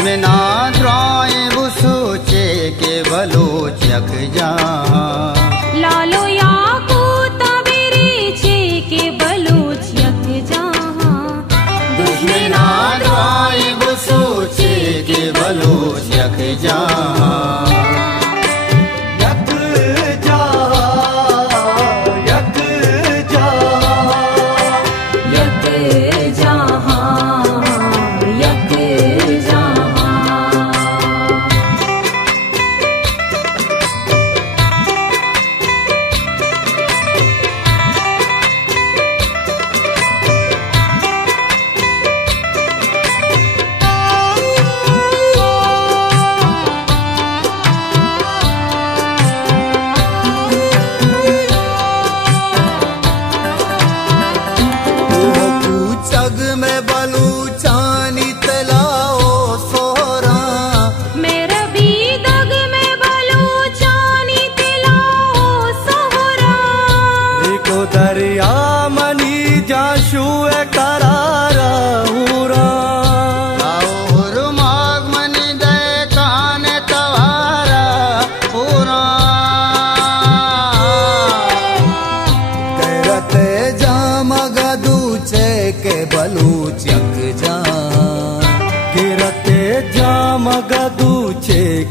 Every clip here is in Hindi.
दुश्मना द्रोए वो सोचे के बलोच यक जा लालो याकूत बेरे छे के बलोच यक जा दुश्मना द्रोए वो सोचे के बलोच यक जा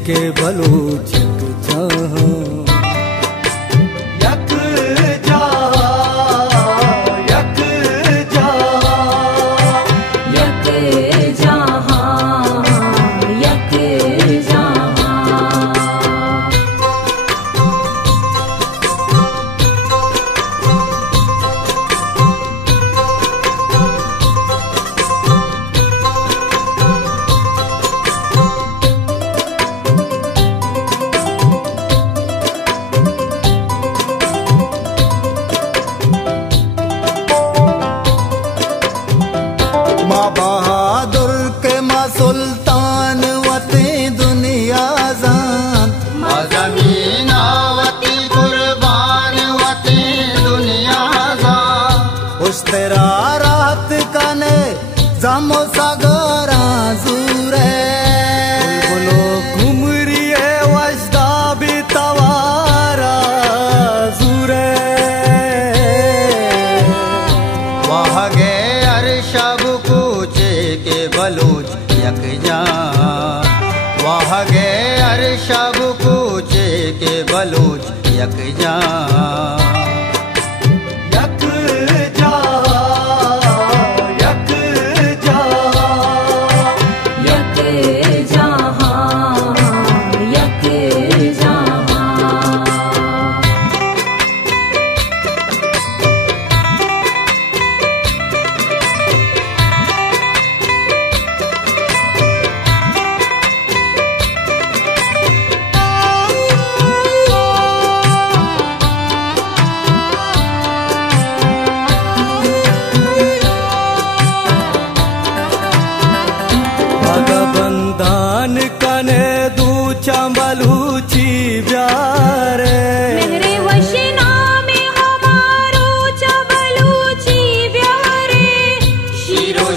के बलोच यक जा यक जा यक जहां यक जहां बहादुर के माँ सुल्तान वती दुनिया जान माँ ज़मीन वती कुर्बान वती दुनिया जान उस तेरा रात कने जमो सागरा जुरे बोलो घुमरिए वजदा भी तवारा जुरे वह गे अरशब के बलोच यक जा वह गे अरशब पूछे के बलोच यक जा यक जा यक जा यक जहां यक जहां बंधन कने दू चंबलूची ब्यारे मेरे वशना में हमारो चबलूची ब्यारे शिरो